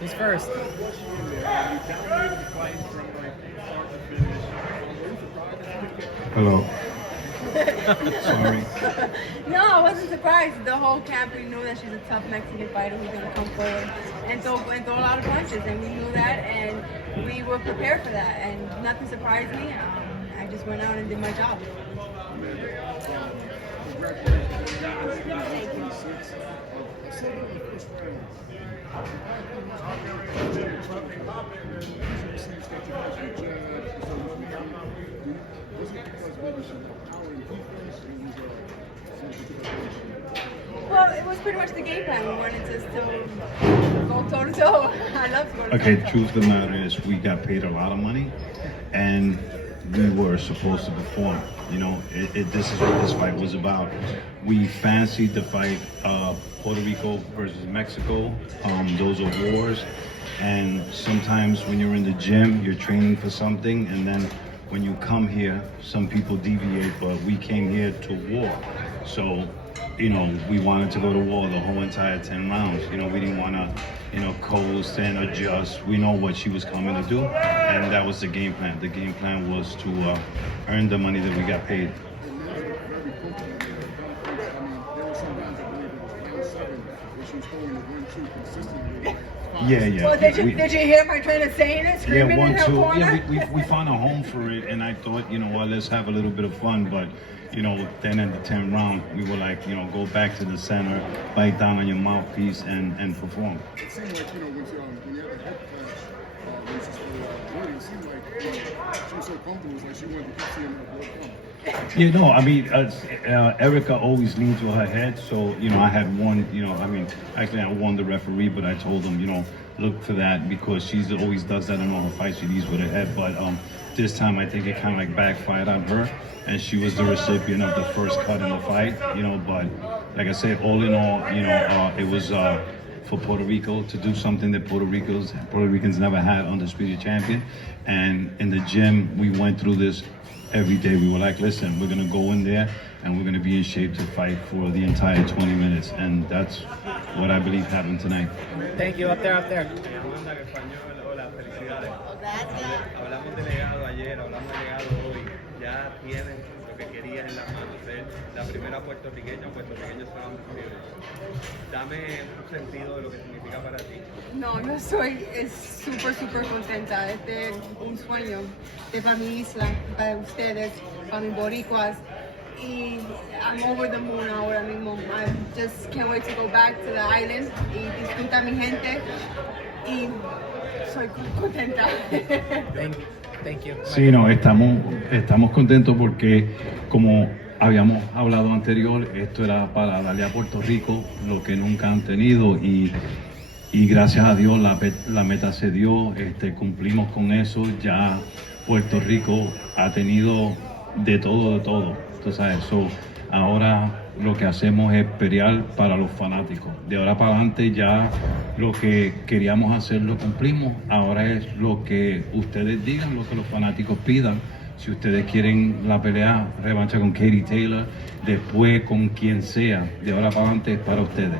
Who's first? Hello. Sorry. No, I wasn't surprised. The whole camp, we knew that she's a tough Mexican fighter who's going to come forward and throw a lot of punches. And we knew that, and we were prepared for that. And nothing surprised me. I just went out and did my job. Well, it was pretty much the game plan. We wanted to still go toe to toe. I love to go to toe. Okay, truth of the matter is we got paid a lot of money and we were supposed to perform. You know, this is what this fight was about. We fancied the fight, Puerto Rico versus Mexico. Those are wars. And sometimes when you're in the gym, you're training for something, and then when you come here, some people deviate, but we came here to war. So, you know, we wanted to go to war the whole entire 10 rounds. You know, we didn't want to, you know, coast and adjust. We know what she was coming to do, and that was the game plan. The game plan was to earn the money that we got paid. Yeah. Well, did you hear my trainer saying it, screaming in her corner? Yeah, we found a home for it, and I thought, you know what, let's have a little bit of fun. But, you know, then at the 10th round, we were like, you know, go back to the center, bite down on your mouthpiece, and perform. It seemed like, you know, when you had the head clash, it seemed like she was so comfortable. It was like she wanted to keep seeing her blood come. Yeah, no, I mean, Erica always leads with her head, so, you know, I had one, you know, I mean, actually I won the referee, but I told him, you know, look for that, because she's always does that in all her fights, she leads with her head, but this time I think it kind of like backfired on her, and she was the recipient of the first cut in the fight, you know, but like I said, all in all, you know, it was for Puerto Rico to do something that Puerto Ricans never had, undisputed champion, and in the gym, we went through this every day. We were like, listen, we're going to go in there and we're going to be in shape to fight for the entire 20 minutes. And that's what I believe happened tonight. Thank you. Up there. Hola, felicidades. Hablamos de legado ayer, hablamos de legado hoy. Ya tienes lo que querías en las manos, ser la primera puertorriqueña solamente libre. Dame un sentido de lo que significa para ti. No, yo estoy súper contenta. Este es un sueño para mi isla, para ustedes, para mis boricuas. Y I'm over the moon ahora mismo. I just can't wait to go back to the island y disfrutar mi gente. Y soy contenta. Thank you. Sí, no, estamos contentos porque, como habíamos hablado anterior, esto era para darle a Puerto Rico lo que nunca han tenido, y gracias a Dios la meta se dio, cumplimos con eso. Ya Puerto Rico ha tenido de todo, entonces eso, ahora lo que hacemos es pelear para los fanáticos. De ahora para adelante ya lo que queríamos hacer lo cumplimos, ahora es lo que ustedes digan, lo que los fanáticos pidan. Si ustedes quieren la pelea, revancha con Katie Taylor, después con quien sea, de ahora para adelante es para ustedes.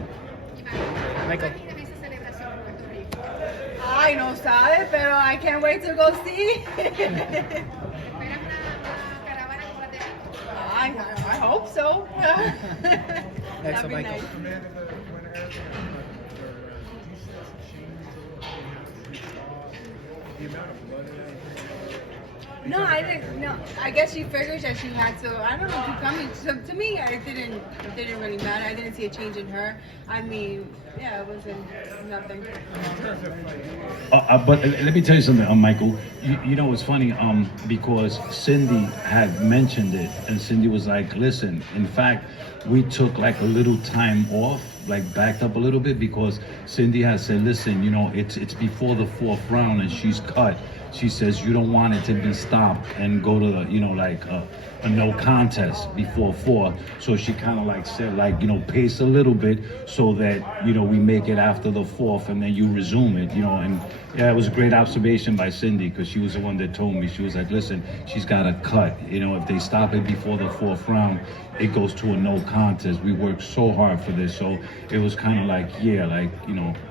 Michael. Ay, no sabe, pero I can't wait to go see. I hope so. That'd be nice. No, I didn't. No, I guess she figured that she had to. I don't know. Keep coming. So, to me, it didn't really matter. I didn't see a change in her. I mean, yeah, it wasn't nothing. But let me tell you something, Michael. You know, it's funny, because Cindy had mentioned it, and Cindy was like, listen, in fact, we took like a little time off, like backed up a little bit, because Cindy had said, listen, you know, it's before the 4th round and she's cut. she says you don't want it to be stopped and go to the, like a no contest before 4. So she kind of like said, like, pace a little bit so that, we make it after the 4th and then you resume it, and yeah, it was a great observation by Cindy, because she was the one that told me. She was like, listen, she's got a cut, if they stop it before the 4th round, it goes to a no contest. We worked so hard for this, so it was kind of like, yeah, like,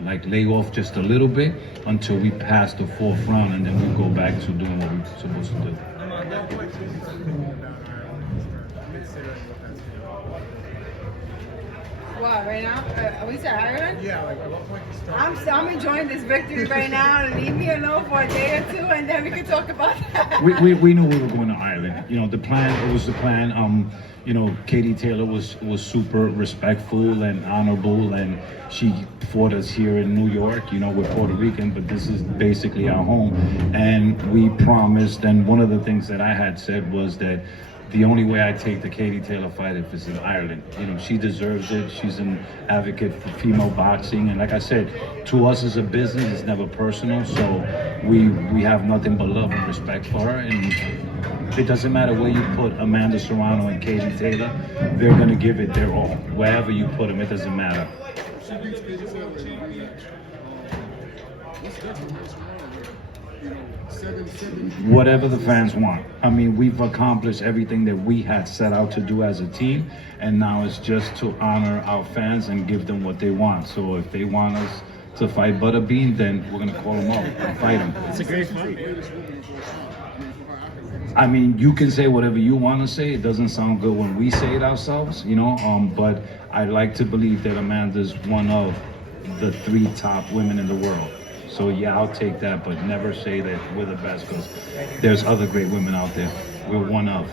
like lay off just a little bit until we pass the 4th round, and then we go back to doing what we're supposed to do. What, right now? Are we at Ireland? Yeah, like at what point you start? I'm enjoying this victory right now. Leave me alone for a day or 2, and then we can talk about that. We knew we were going to Ireland. It was the plan. Katie Taylor was super respectful and honorable, and she fought us here in New York. We're Puerto Rican, but this is basically our home. And we promised, and one of the things that I had said was that the only way I take the Katie Taylor fight if it's in Ireland. She deserves it. She's an advocate for female boxing, and like I said, to us as a business, it's never personal. So we have nothing but love and respect for her, and it doesn't matter where you put Amanda Serrano and Katie Taylor, they're gonna give it their all. Wherever you put them, it doesn't matter. She beats Katie Taylor in the rematch. What's different from Serrano? 7-7. Whatever the fans want. I mean, we've accomplished everything that we had set out to do as a team, and now it's just to honor our fans and give them what they want. So if they want us to fight Butterbean, then we're gonna call them up and fight them. It's a great fight. I mean, you can say whatever you want to say. It doesn't sound good when we say it ourselves, but I like to believe that Amanda's one of the 3 top women in the world. So yeah, I'll take that, but never say that we're the best, because there's other great women out there. We're one of.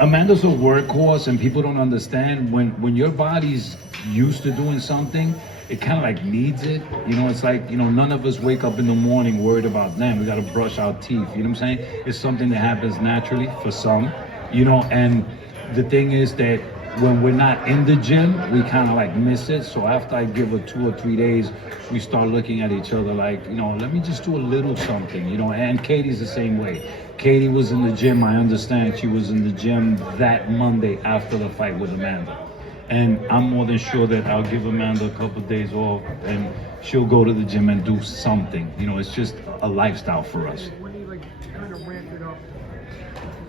Amanda's a workhorse, and people don't understand when your body's used to doing something, it kind of like needs it. It's like, none of us wake up in the morning worried about them. We got to brush our teeth. You know what I'm saying? It's something that happens naturally for some, and the thing is that when we're not in the gym, we kind of like miss it. So after I give her 2 or 3 days, we start looking at each other like, let me just do a little something, and Katie's the same way. Katie was in the gym, I understand. She was in the gym that Monday after the fight with Amanda. And I'm more than sure that I'll give Amanda a couple of days off and she'll go to the gym and do something. It's just a lifestyle for us. When you kind of ramp it up?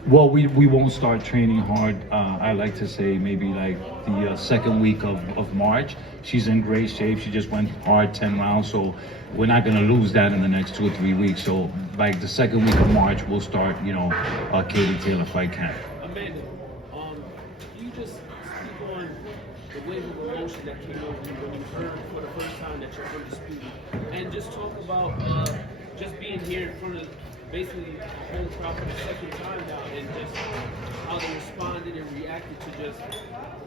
Well, we won't start training hard. I like to say maybe like the second week of March. She's in great shape. She just went hard 10 rounds, so we're not going to lose that in the next 2 or 3 weeks. So by the second week of March, we'll start, a Katie Taylor fight camp. Amanda, you just speak on the wave of emotion that came over you when you heard for the first time that you're undisputed, and just talk about just being here in front of basically a whole crowd for the second time now, and just how they responded and reacted to just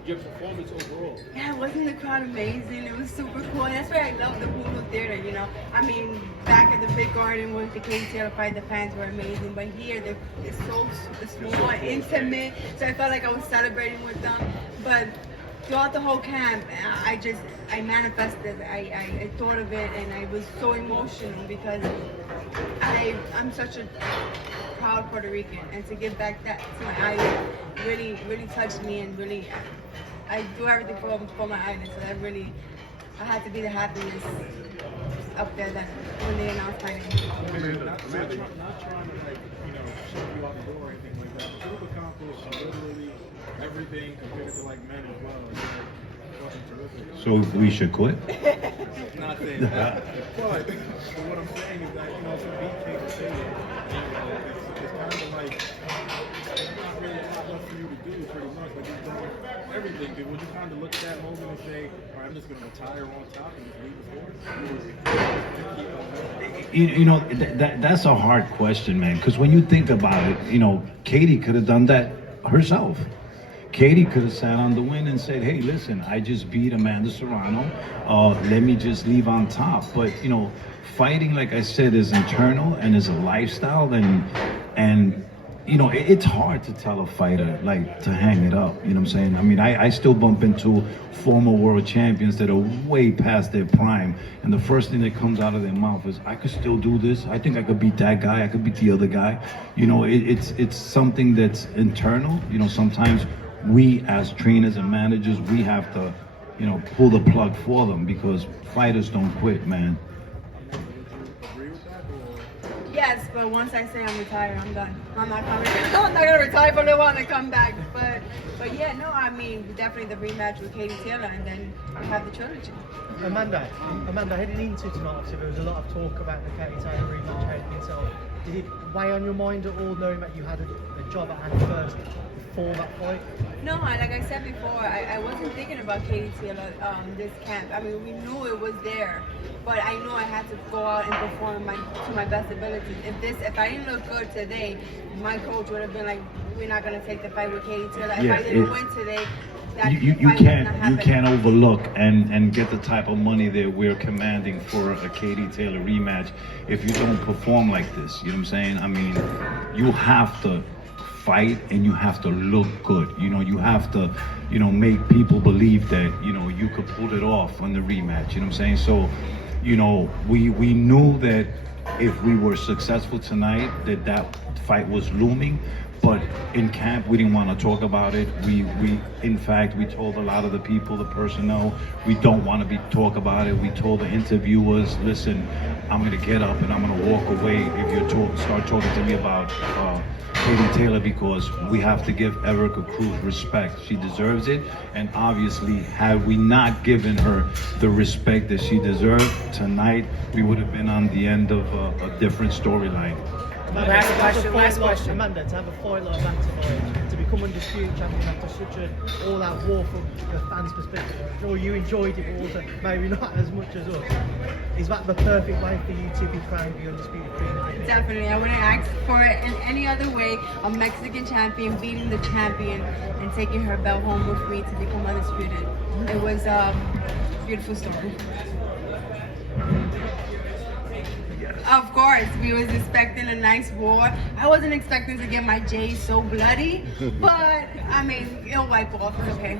your performance overall. Yeah, wasn't the crowd amazing? It was super cool. That's why I love the Hulu Theater, I mean, back at the Big Garden with the Katie Taylor fight, the fans were amazing. But here, it's so small, intimate. So I felt like I was celebrating with them. But throughout the whole camp, I manifested, I thought of it, and I was so emotional because I'm such a proud Puerto Rican, and to give back that to my island really, really touched me, and really, I do everything for my island, so that really, I had to be the happiness up there that when they announced my name. Not trying to shut you out the door or anything like that, but you've accomplished literally everything compared to men as well. Fucking terrific. So we should quit? Not saying that. But what I'm saying is that, to beat Katie Taylor, it's kind of like, there's not really a lot left for you to do, pretty much. Like, you've done everything. Would you kind of look at that moment and say, all right, I'm just going to retire on top and just leave the sport? That's a hard question, man, because when you think about it, Katie could have done that herself. Katie could have sat on the win and said, hey, listen, I just beat Amanda Serrano. Let me just leave on top. But, fighting, like I said, is internal and is a lifestyle. And you know, it's hard to tell a fighter, like, to hang it up, you know what I'm saying? I mean, I still bump into former world champions that are way past their prime, and the first thing that comes out of their mouth is, I could still do this, I think I could beat that guy, I could beat the other guy. You know, it's something that's internal. You know, sometimes we as trainers and managers, we have to, you know, pull the plug for them, because fighters don't quit, man. Agree with that, or? Yes, but once I say I'm retired, I'm done. I'm not coming. I'm not gonna retire for the one to come back. But yeah, no, I mean definitely the rematch with Katie Taylor, and then we have the trilogy. Amanda, heading into tonight, obviously there was a lot of talk about the Katie Taylor rematch, how it itself. Did it weigh on your mind at all, knowing that you had a job at hand first before that fight? No, like I said before, I wasn't thinking about Katie Taylor this camp. I mean, we knew it was there, but I knew I had to go out and perform to my best ability. If I didn't look good today, my coach would have been like, "We're not gonna take the fight with Katie Taylor." If I didn't win today, you can't overlook and get the type of money that we're commanding for a Katie Taylor rematch if you don't perform like this. You know what I'm saying? I mean, you have to fight and you have to look good. You know, you have to, you know, make people believe that, you know, you could pull it off on the rematch. You know what I'm saying? So, you know, we knew that if we were successful tonight, that fight was looming. But in camp, we didn't want to talk about it. In fact, we told a lot of the people, the personnel, we don't want to talk about it. We told the interviewers, listen, I'm going to get up and I'm going to walk away if you start talking to me about Katie Taylor, because we have to give Erica Cruz respect. She deserves it. And obviously, had we not given her the respect that she deserved tonight, we would have been on the end of a different storyline. Last question. Amanda, to have a fight like that tonight, to become undisputed champion after such an all-out war from the fans' perspective, or you enjoyed it, but also maybe not as much as us, is that the perfect way for you to be crowned the undisputed queen? Definitely, I wouldn't ask for it in any other way. A Mexican champion beating the champion and taking her belt home with me to become undisputed. It was a beautiful story. Of course, we was expecting a nice war. I wasn't expecting to get my J so bloody, but I mean, it'll wipe off. It's okay.